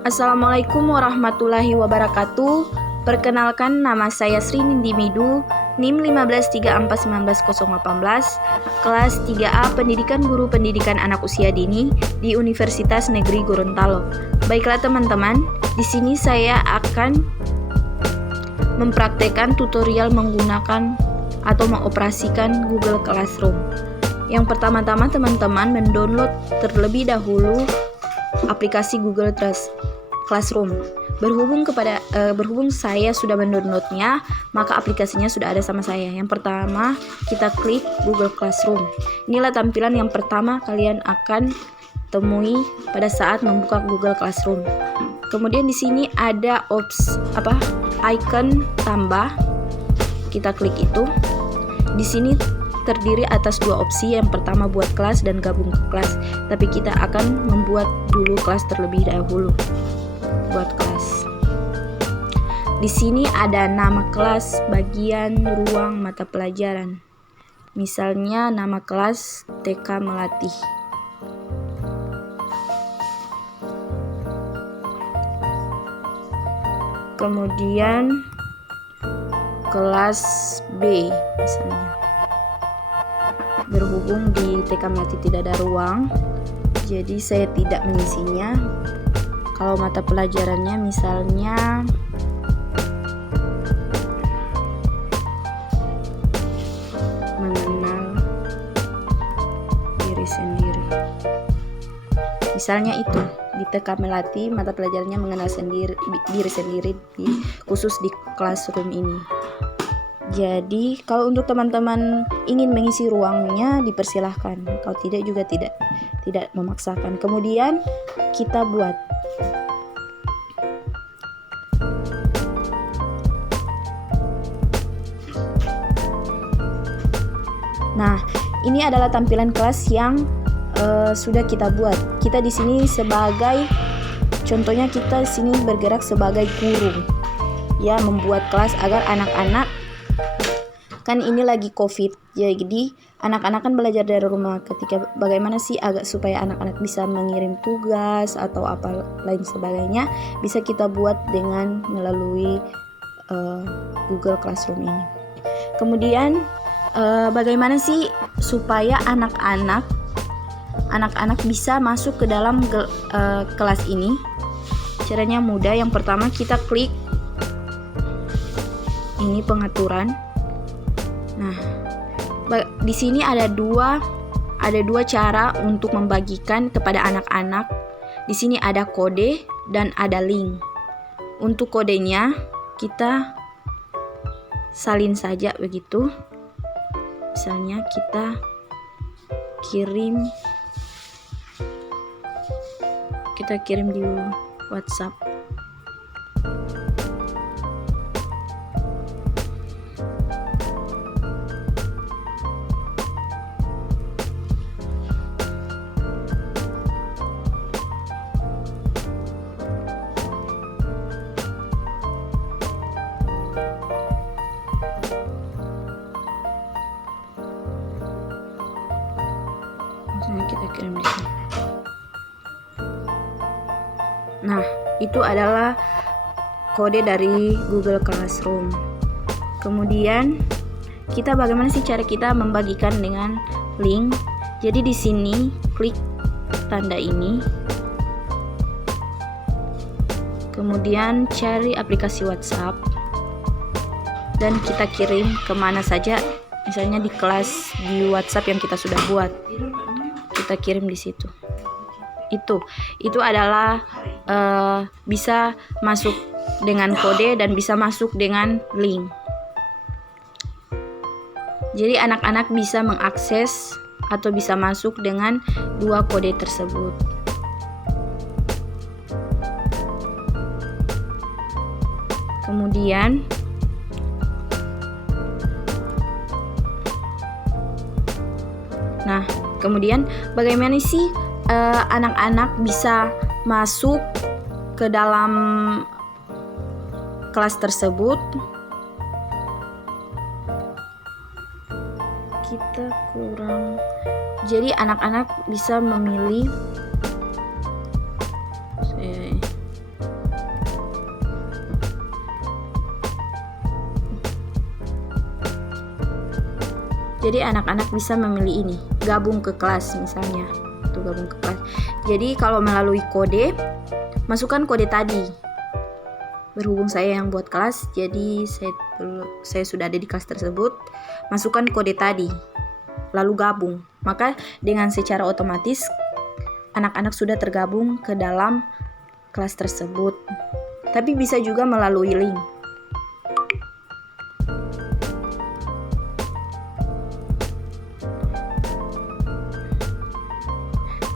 Assalamualaikum warahmatullahi wabarakatuh. Perkenalkan, nama saya Sri Nindi Midu, NIM 153419018, kelas 3A Pendidikan Guru Pendidikan Anak Usia Dini di Universitas Negeri Gorontalo. Baiklah teman-teman, di sini saya akan mempraktekkan tutorial menggunakan atau mengoperasikan Google Classroom. Yang pertama-tama teman-teman mendownload terlebih dahulu aplikasi Google Classroom. Berhubung saya sudah mendownloadnya, maka aplikasinya sudah ada sama saya. Yang pertama, kita klik Google Classroom. Inilah tampilan yang pertama kalian akan temui pada saat membuka Google Classroom. Kemudian di sini ada icon tambah. Kita klik itu. Di sini terdiri atas dua opsi. Yang pertama buat kelas dan gabung ke kelas. Tapi kita akan membuat dulu kelas terlebih dahulu. Buat kelas. Di sini ada nama kelas, bagian, ruang, mata pelajaran. Misalnya nama kelas TK Melatih. Kemudian kelas B misalnya. Berhubung di TK Melatih tidak ada ruang, jadi saya tidak mengisinya. Kalau mata pelajarannya misalnya mengenal diri sendiri. Misalnya itu, di TK Melatih mata pelajarannya mengenal diri sendiri khusus di classroom ini. Jadi kalau untuk teman-teman ingin mengisi ruangnya dipersilahkan. Kalau tidak juga tidak memaksakan. Kemudian kita buat. Nah, ini adalah tampilan kelas yang sudah kita buat. Kita di sini sebagai contohnya kita di sini bergerak sebagai guru. Ya, membuat kelas agar anak-anak, kan ini lagi COVID. Jadi anak-anak kan belajar dari rumah. Ketika bagaimana sih supaya anak-anak bisa mengirim tugas atau apa lain sebagainya, bisa kita buat dengan melalui Google Classroom ini. Kemudian bagaimana sih supaya anak-anak bisa masuk ke dalam kelas ini? Caranya mudah. Yang pertama kita klik ini pengaturan. Nah, di sini ada dua cara untuk membagikan kepada anak-anak. Di sini ada kode dan ada link. Untuk kodenya kita salin saja begitu. Misalnya kita kirim di WhatsApp. Kita kirim di sini. Nah, itu adalah kode dari Google Classroom. Kemudian bagaimana sih cara kita membagikan dengan link? Jadi di sini klik tanda ini. Kemudian cari aplikasi WhatsApp dan kita kirim kemana saja. Misalnya di kelas di WhatsApp yang kita sudah buat. Kita kirim di situ. Itu adalah bisa masuk dengan kode dan bisa masuk dengan link. Jadi anak-anak bisa mengakses atau bisa masuk dengan dua kode tersebut. Kemudian bagaimana sih anak-anak bisa masuk ke dalam kelas tersebut? Jadi anak-anak bisa memilih Jadi anak-anak bisa memilih ini, gabung ke kelas misalnya. Tuh, gabung ke kelas. Jadi kalau melalui kode, masukkan kode tadi. Berhubung saya yang buat kelas, jadi saya sudah ada di kelas tersebut, masukkan kode tadi, lalu gabung. Maka dengan secara otomatis anak-anak sudah tergabung ke dalam kelas tersebut. Tapi bisa juga melalui link.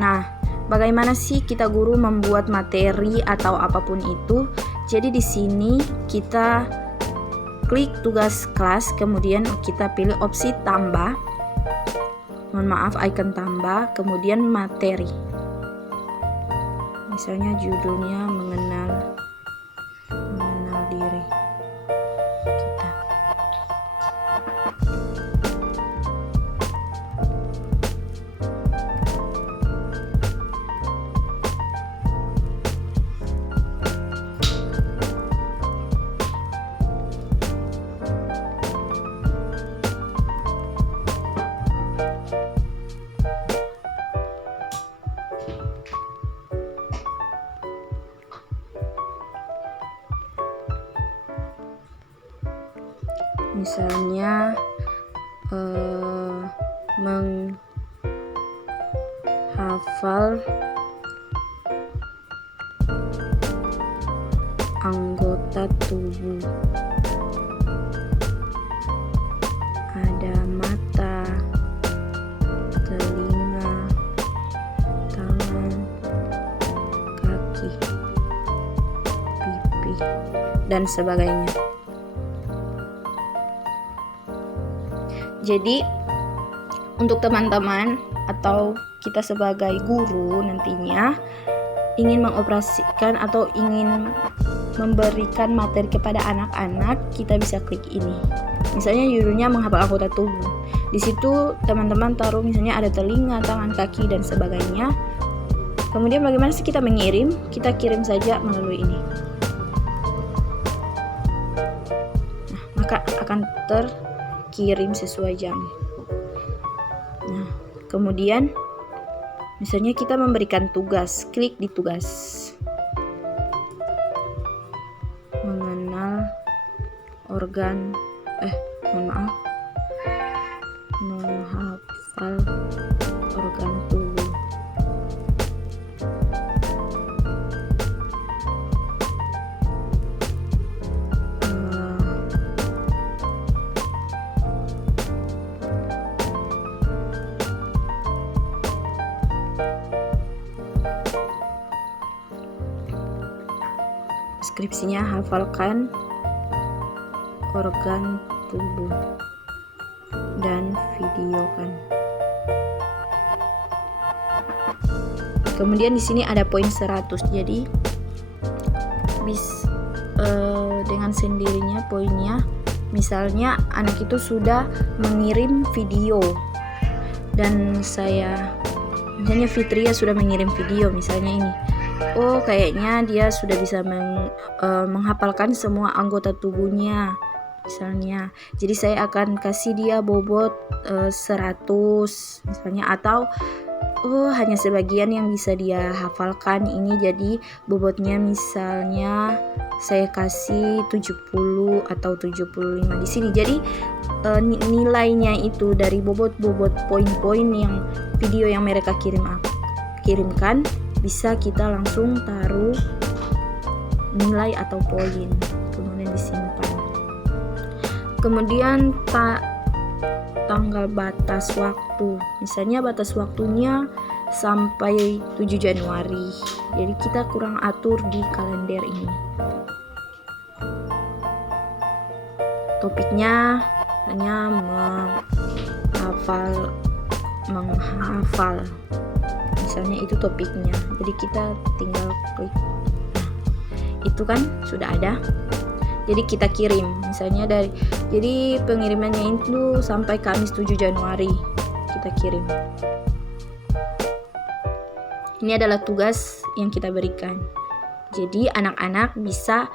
Nah, bagaimana sih kita guru membuat materi atau apapun itu? Jadi di sini kita klik tugas kelas, kemudian kita pilih opsi tambah. Mohon maaf, icon tambah, kemudian materi. Misalnya judulnya mengenal diri kita. Misalnya menghafal anggota tubuh. Ada mata, telinga, tangan, kaki, pipi, dan sebagainya. Jadi untuk teman-teman atau kita sebagai guru nantinya ingin mengoperasikan atau ingin memberikan materi kepada anak-anak, kita bisa klik ini. Misalnya judulnya menghafal anggota tubuh. Di situ teman-teman taruh misalnya ada telinga, tangan, kaki, dan sebagainya. Kemudian bagaimana sih kita mengirim? Kita kirim saja melalui ini. Nah, maka akan terkirim sesuai jam. Nah, kemudian misalnya kita memberikan tugas, klik di tugas. Mengenal organ menghafal organ tubuh. Deskripsinya hafalkan organ tubuh dan videokan. Kemudian di sini ada poin 100. Jadi dengan sendirinya poinnya, misalnya anak itu sudah mengirim video dan misalnya Fitria sudah mengirim video misalnya ini. Oh, kayaknya dia sudah bisa menghafalkan semua anggota tubuhnya misalnya. Jadi saya akan kasih dia bobot 100 misalnya, atau hanya sebagian yang bisa dia hafalkan ini, jadi bobotnya misalnya saya kasih 70 atau 75 di sini. Jadi nilainya itu dari bobot poin-poin yang video yang mereka kirimkan, bisa kita langsung taruh nilai atau poin, kemudian disimpan. Kemudian tanggal batas waktu, misalnya batas waktunya sampai 7 Januari. Jadi kita kurang atur di kalender ini. Topiknya hanya menghafal. Misalnya itu topiknya. Jadi kita tinggal klik. Nah, itu kan sudah ada. Jadi kita kirim. Misalnya jadi pengirimannya itu sampai Kamis 7 Januari kita kirim. Ini adalah tugas yang kita berikan. Jadi anak-anak bisa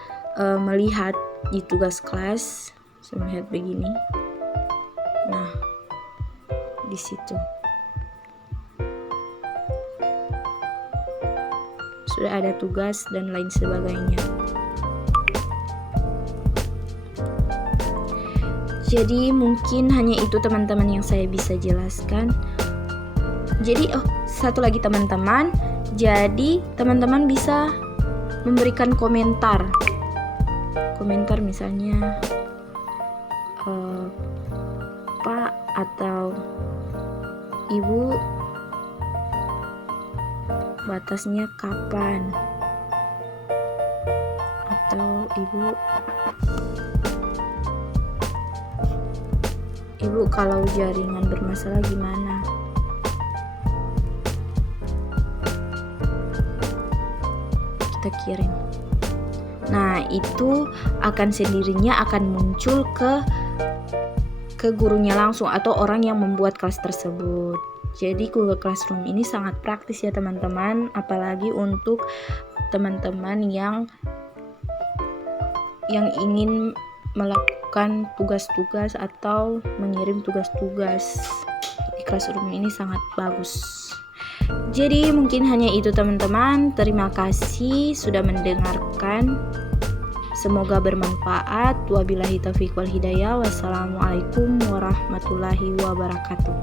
melihat di tugas kelas. Saya melihat begini. Nah, di situ. Sudah ada tugas dan lain sebagainya. Jadi mungkin hanya itu teman-teman yang saya bisa jelaskan. Jadi satu lagi teman-teman, jadi teman-teman bisa memberikan komentar misalnya Pak atau Ibu, batasnya kapan, atau Ibu kalau jaringan bermasalah gimana. Kita kirim. Nah, itu akan sendirinya akan muncul ke gurunya langsung atau orang yang membuat kelas tersebut. Jadi Google Classroom ini sangat praktis ya teman-teman, apalagi untuk teman-teman yang ingin melakukan tugas-tugas atau mengirim tugas-tugas. Di Classroom ini sangat bagus. Jadi mungkin hanya itu teman-teman. Terima kasih sudah mendengarkan. Semoga bermanfaat. Wabillahi taufiq wal hidayah. Wassalamualaikum warahmatullahi wabarakatuh.